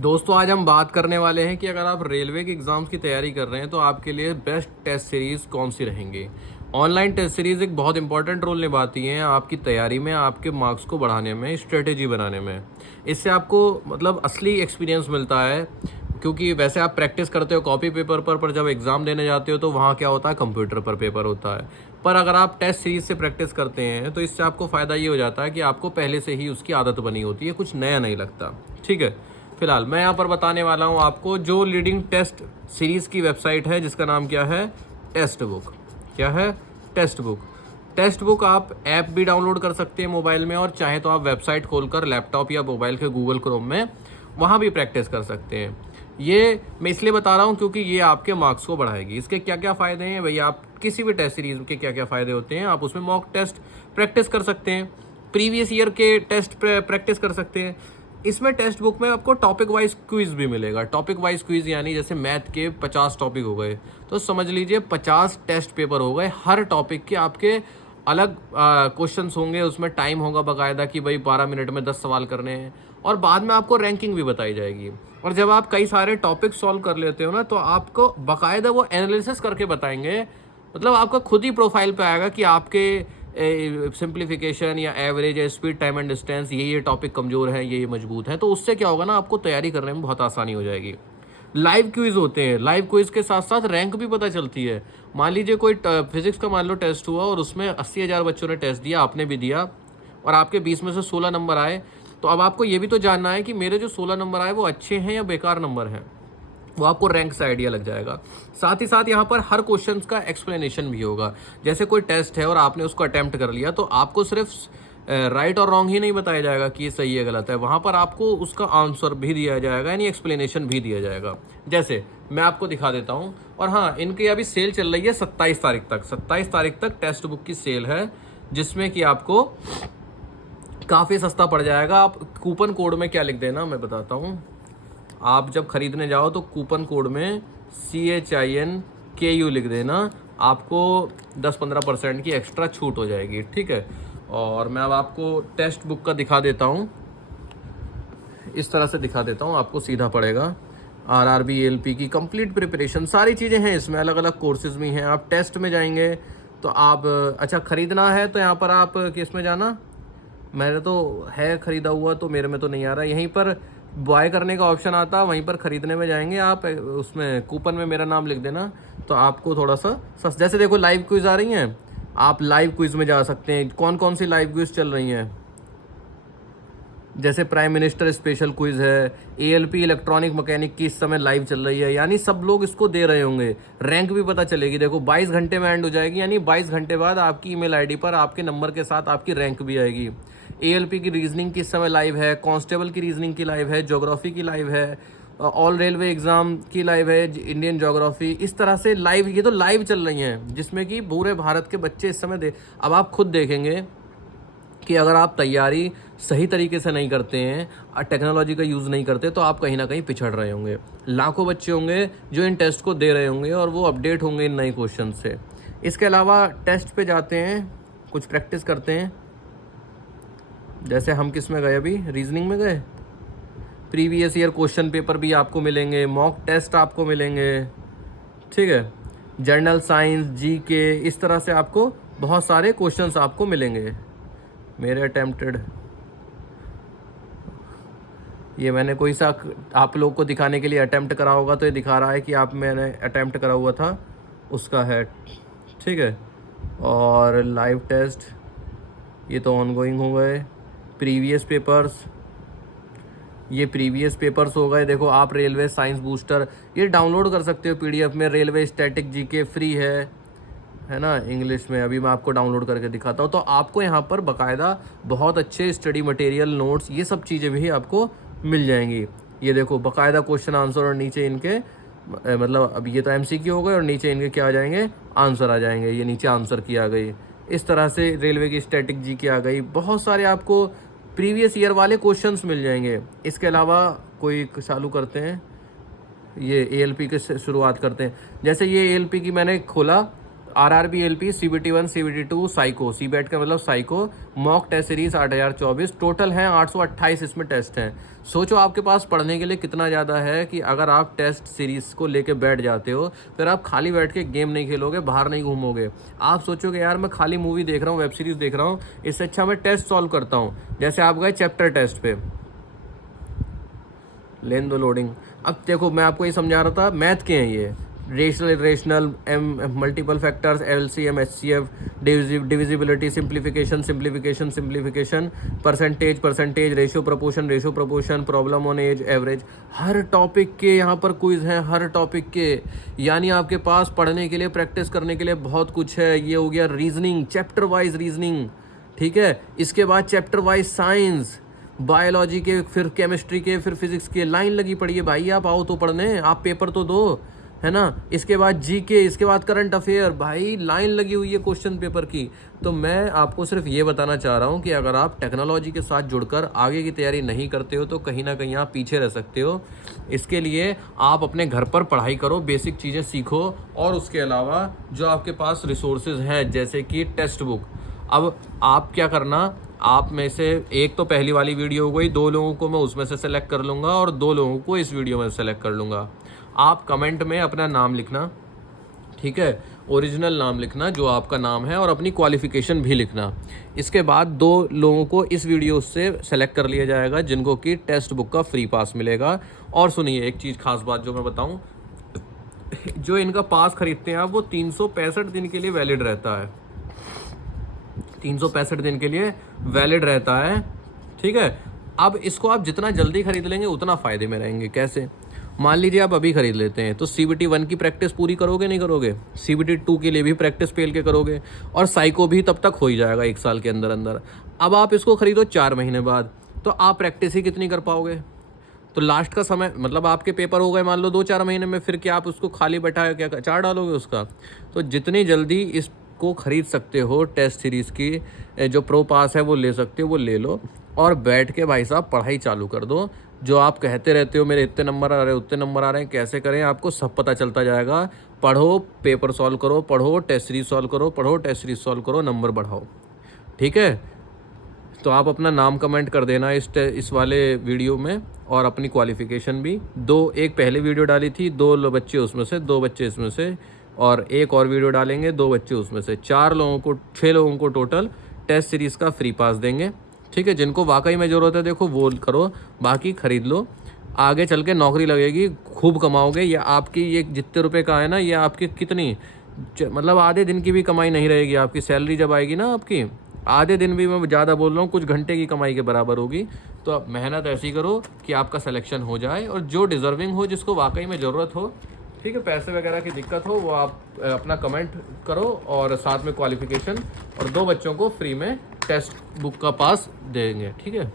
दोस्तों आज हम बात करने वाले हैं कि अगर आप रेलवे के एग्ज़ाम्स की तैयारी कर रहे हैं तो आपके लिए बेस्ट टेस्ट सीरीज़ कौन सी रहेंगी। ऑनलाइन टेस्ट सीरीज़ एक बहुत इंपॉर्टेंट रोल निभाती हैं आपकी तैयारी में, आपके मार्क्स को बढ़ाने में, स्ट्रेटेजी बनाने में। इससे आपको मतलब असली एक्सपीरियंस मिलता है, क्योंकि वैसे आप प्रैक्टिस करते हो कॉपी पेपर पर जब एग्ज़ाम देने जाते हो तो वहाँ क्या होता है, कंप्यूटर पर पेपर होता है। पर अगर आप टेस्ट सीरीज़ से प्रैक्टिस करते हैं तो इससे आपको फ़ायदा ये हो जाता है कि आपको पहले से ही उसकी आदत बनी होती है, कुछ नया नहीं लगता। ठीक है। फिलहाल मैं यहाँ पर बताने वाला हूँ आपको जो लीडिंग टेस्ट सीरीज़ की वेबसाइट है, जिसका नाम क्या है, टेस्ट बुक। क्या है? Testbook. टेस्ट बुक आप ऐप भी डाउनलोड कर सकते हैं मोबाइल में, और चाहे तो आप वेबसाइट खोलकर लैपटॉप या मोबाइल के गूगल क्रोम में वहाँ भी प्रैक्टिस कर सकते हैं। ये मैं इसलिए बता रहा हूँ क्योंकि ये आपके मार्क्स को बढ़ाएगी। इसके क्या क्या फ़ायदे हैं भैया, आप किसी भी टेस्ट सीरीज़ के क्या क्या फ़ायदे होते हैं, आप उसमें मॉक टेस्ट प्रैक्टिस कर सकते हैं, प्रीवियस ईयर के टेस्ट प्रैक्टिस कर सकते हैं। इसमें टेक्स्ट बुक में आपको टॉपिक वाइज क्विज भी मिलेगा। टॉपिक वाइज क्विज यानी जैसे मैथ के 50 टॉपिक हो गए तो समझ लीजिए 50 टेस्ट पेपर हो गए। हर टॉपिक के आपके अलग क्वेश्चंस होंगे, उसमें टाइम होगा बाकायदा कि भाई 12 मिनट में 10 सवाल करने हैं, और बाद में आपको रैंकिंग भी बताई जाएगी। और जब आप कई सारे टॉपिक सॉल्व कर लेते हो ना, तो आपको बाकायदा वो एनालिसिस करके बताएंगे। मतलब आपका खुद ही प्रोफाइल पे आएगा कि आपके सिंप्लीफिकेशन या एवरेज या स्पीड, टाइम एंड डिस्टेंस, ये टॉपिक कमज़ोर है, ये मजबूत है। तो उससे क्या होगा ना, आपको तैयारी करने में बहुत आसानी हो जाएगी। लाइव क्विज होते हैं, लाइव क्विज के साथ साथ रैंक भी पता चलती है। मान लीजिए कोई फिजिक्स का मान लो टेस्ट हुआ और उसमें 80,000 बच्चों ने टेस्ट दिया, आपने भी दिया, और आपके 20 में से 16 नंबर आए। तो अब आपको ये भी तो जानना है कि मेरे जो 16 नंबर आए वो अच्छे हैं या बेकार नंबर हैं। वो आपको रैंक से आइडिया लग जाएगा। साथ ही साथ यहाँ पर हर क्वेश्चन का एक्सप्लेनेशन भी होगा। जैसे कोई टेस्ट है और आपने उसको अटेम्प्ट कर लिया, तो आपको सिर्फ राइट और रॉन्ग ही नहीं बताया जाएगा कि ये सही है गलत है, वहाँ पर आपको उसका आंसर भी दिया जाएगा, यानी एक्सप्लेनेशन भी दिया जाएगा। जैसे मैं आपको दिखा देता हूँ। और हाँ, इनकी अभी सेल चल रही है 27 तारीख तक। 27 तारीख तक टेस्ट बुक की सेल है, जिसमें कि आपको काफ़ी सस्ता पड़ जाएगा। आप कूपन कोड में क्या लिख देना मैं बताता हूँ। आप जब खरीदने जाओ तो कूपन कोड में CHINKU लिख देना, आपको 10-15% की एक्स्ट्रा छूट हो जाएगी। ठीक है। और मैं अब आपको टेक्स्ट बुक का दिखा देता हूँ, इस तरह से दिखा देता हूँ, आपको सीधा पड़ेगा। RRB ALP की कंप्लीट प्रिपरेशन, सारी चीज़ें हैं इसमें, अलग अलग कोर्सेज भी हैं। आप टेस्ट में जाएंगे तो आप अच्छा ख़रीदना है तो यहाँ पर आप किस में जाना, मैंने तो है ख़रीदा हुआ तो मेरे में तो नहीं आ रहा। यहीं पर बाय करने का ऑप्शन आता है, वहीं पर ख़रीदने में जाएंगे आप, उसमें कूपन में मेरा नाम लिख देना, तो आपको थोड़ा सा जैसे देखो लाइव क्विज़ आ रही हैं, आप लाइव क्विज़ में जा सकते हैं। कौन कौन सी लाइव क्विज़ चल रही हैं, जैसे प्राइम मिनिस्टर स्पेशल क्विज़ है, ALP इलेक्ट्रॉनिक मैकेनिक की इस समय लाइव चल रही है, यानी सब लोग इसको दे रहे होंगे। रैंक भी पता चलेगी, देखो 22 घंटे में एंड हो जाएगी, यानी 22 घंटे बाद आपकी ईमेल आईडी पर आपके नंबर के साथ आपकी रैंक भी आएगी। ALP की रीजनिंग की इस समय लाइव है, कांस्टेबल की रीजनिंग की लाइव है, ज्योग्राफी की लाइव है, ऑल रेलवे एग्ज़ाम की लाइव है, इंडियन ज्योग्राफी, इस तरह से लाइव, ये तो लाइव चल रही हैं, जिसमें कि पूरे भारत के बच्चे इस समय दे। अब आप खुद देखेंगे कि अगर आप तैयारी सही तरीके से नहीं करते हैं और टेक्नोलॉजी का यूज़ नहीं करते, तो आप कहीं ना कहीं पिछड़ रहे होंगे। लाखों बच्चे होंगे जो इन टेस्ट को दे रहे होंगे और वो अपडेट होंगे इन नए क्वेश्चन से। इसके अलावा टेस्ट पे जाते हैं, कुछ प्रैक्टिस करते हैं। जैसे हम किस में गए, अभी रीजनिंग में गए, प्रीवियस ईयर क्वेश्चन पेपर भी आपको मिलेंगे, मॉक टेस्ट आपको मिलेंगे। ठीक है। जर्नल साइंस, GK, इस तरह से आपको बहुत सारे क्वेश्चंस आपको मिलेंगे। मेरे अटेम्प्टेड, ये मैंने कोई सा आप लोग को दिखाने के लिए अटेम्प्ट करा होगा, तो ये दिखा रहा है कि आप मैंने अटेम्प्ट करा हुआ था उसका है। ठीक है। और लाइव टेस्ट, ये तो ऑनगोइंग हो गए। प्रीवियस पेपर्स, ये प्रीवियस पेपर्स हो गए। देखो आप रेलवे साइंस बूस्टर ये डाउनलोड कर सकते हो PDF में। रेलवे स्टैटिक GK फ्री है ना, इंग्लिश में। अभी मैं आपको डाउनलोड करके दिखाता हूँ, तो आपको यहाँ पर बाकायदा बहुत अच्छे स्टडी मटेरियल, नोट्स, ये सब चीज़ें भी आपको मिल जाएंगी। ये देखो बाकायदा क्वेश्चन आंसर, और नीचे इनके मतलब अब ये तो MCQ हो गए, और नीचे इनके क्या आ जाएंगे, आंसर आ जाएंगे। ये नीचे आंसर की आ गई, इस तरह से रेलवे की स्टैटिक GK आ गई। बहुत सारे आपको प्रीवियस ईयर वाले क्वेश्चंस मिल जाएंगे। इसके अलावा कोई चालू करते हैं, ये ALP के से शुरुआत करते हैं। जैसे ये ALP की मैंने खोला, RRB LP CBT 1 CBT 2 psycho, CBET का मतलब psycho, mock test series 8024, total हैं 828 इसमें टेस्ट हैं। सोचो आपके पास पढ़ने के लिए कितना ज़्यादा है कि अगर आप टेस्ट सीरीज़ को लेके बैठ जाते हो फिर आप खाली बैठ के गेम नहीं खेलोगे, बाहर नहीं घूमोगे। आप सोचोगे यार मैं खाली मूवी देख रहा हूँ, वेब सीरीज़ देख रहा हूँ, इससे अच्छा मैं टेस्ट सॉल्व करता हूँ। जैसे आप गए चैप्टर टेस्ट पे, लेन दो लोडिंग। अब देखो मैं आपको ये समझा रहा था, मैथ के हैं ये, rational multiple factors, LCM HCF, divisibility, simplification, percentage, ratio proportion, problem on age, average, हर टॉपिक के यहाँ पर क्विज हैं, हर टॉपिक के। यानी आपके पास पढ़ने के लिए, प्रैक्टिस करने के लिए बहुत कुछ है। ये हो गया रीजनिंग, चैप्टर वाइज रीजनिंग, ठीक है। इसके बाद चैप्टर वाइज साइंस, बायोलॉजी के, फिर केमिस्ट्री के, फिर फिजिक्स के, लाइन लगी पड़ी है भाई। आप आओ तो पढ़ने, आप पेपर तो दो, है ना। इसके बाद जीके, इसके बाद करंट अफेयर, भाई लाइन लगी हुई है क्वेश्चन पेपर की। तो मैं आपको सिर्फ ये बताना चाह रहा हूँ कि अगर आप टेक्नोलॉजी के साथ जुड़कर आगे की तैयारी नहीं करते हो तो कहीं ना कहीं आप पीछे रह सकते हो। इसके लिए आप अपने घर पर पढ़ाई करो, बेसिक चीज़ें सीखो, और उसके अलावा जो आपके पास रिसोर्सेज हैं जैसे कि टेक्स्ट बुक। अब आप क्या करना, आप में से एक तो पहली वाली वीडियो हो गई, 2 लोगों को मैं उसमें से सेलेक्ट कर लूँगा और 2 लोगों को इस वीडियो में सेलेक्ट कर लूँगा। आप कमेंट में अपना नाम लिखना, ठीक है, ओरिजिनल नाम लिखना जो आपका नाम है, और अपनी क्वालिफ़िकेशन भी लिखना। इसके बाद 2 लोगों को इस वीडियो से सेलेक्ट कर लिया जाएगा जिनको कि टेक्स्ट बुक का फ्री पास मिलेगा। और सुनिए एक चीज़ खास बात जो मैं बताऊं, जो इनका पास खरीदते हैं आप, वो 365 दिन के लिए वैलिड रहता है, 365 दिन के लिए वैलिड रहता है, ठीक है। अब इसको आप जितना जल्दी खरीद लेंगे उतना फ़ायदे में रहेंगे। कैसे? मान लीजिए आप अभी खरीद लेते हैं तो CBT 1 की प्रैक्टिस पूरी करोगे नहीं करोगे, CBT 2 के लिए भी प्रैक्टिस पेल के करोगे, और साइको भी तब तक हो ही जाएगा 1 साल के अंदर अंदर। अब आप इसको खरीदो 4 महीने बाद, तो आप प्रैक्टिस ही कितनी कर पाओगे? तो लास्ट का समय मतलब आपके पेपर हो गए मान लो 2-4 महीने में, फिर क्या आप उसको खाली बैठाए क्या अचार डालोगे उसका? तो जितनी जल्दी इसको खरीद सकते हो, टेस्ट सीरीज़ की जो प्रो पास है वो ले सकते हो, वो ले लो, और बैठ के भाई साहब पढ़ाई चालू कर दो। जो आप कहते रहते हो मेरे इतने नंबर आ रहे हैं, उतने नंबर आ रहे हैं, कैसे करें आपको सब पता चलता जाएगा। पढ़ो, पेपर सॉल्व करो, पढ़ो टेस्ट सीरीज सॉल्व करो, पढ़ो टेस्ट सीरीज सॉल्व करो, नंबर बढ़ाओ, ठीक है। तो आप अपना नाम कमेंट कर देना इस वाले वीडियो में, और अपनी क्वालिफ़िकेशन भी। एक पहले वीडियो डाली थी, 2 बच्चे उसमें से, 2 बच्चे इसमें से, और एक और वीडियो डालेंगे, 2 बच्चे उसमें से, 6 लोगों को टोटल टेस्ट सीरीज़ का फ्री पास देंगे, ठीक है। जिनको वाकई में ज़रूरत है देखो वो करो, बाकी ख़रीद लो, आगे चल के नौकरी लगेगी, खूब कमाओगे। ये आपकी ये जितने रुपए का है ना, ये आपकी कितनी मतलब आधे दिन की भी कमाई नहीं रहेगी। आपकी सैलरी जब आएगी ना, आपकी आधे दिन भी, मैं ज़्यादा बोल रहा हूँ, कुछ घंटे की कमाई के बराबर होगी। तो आप मेहनत ऐसी करो कि आपका सिलेक्शन हो जाए, और जो डिज़र्विंग हो, जिसको वाकई में ज़रूरत हो, ठीक है, पैसे वगैरह की दिक्कत हो, वो आप अपना कमेंट करो, और साथ में क्वालिफ़िकेशन, और 2 बच्चों को फ्री में टेक्स्ट बुक का पास देंगे, ठीक है।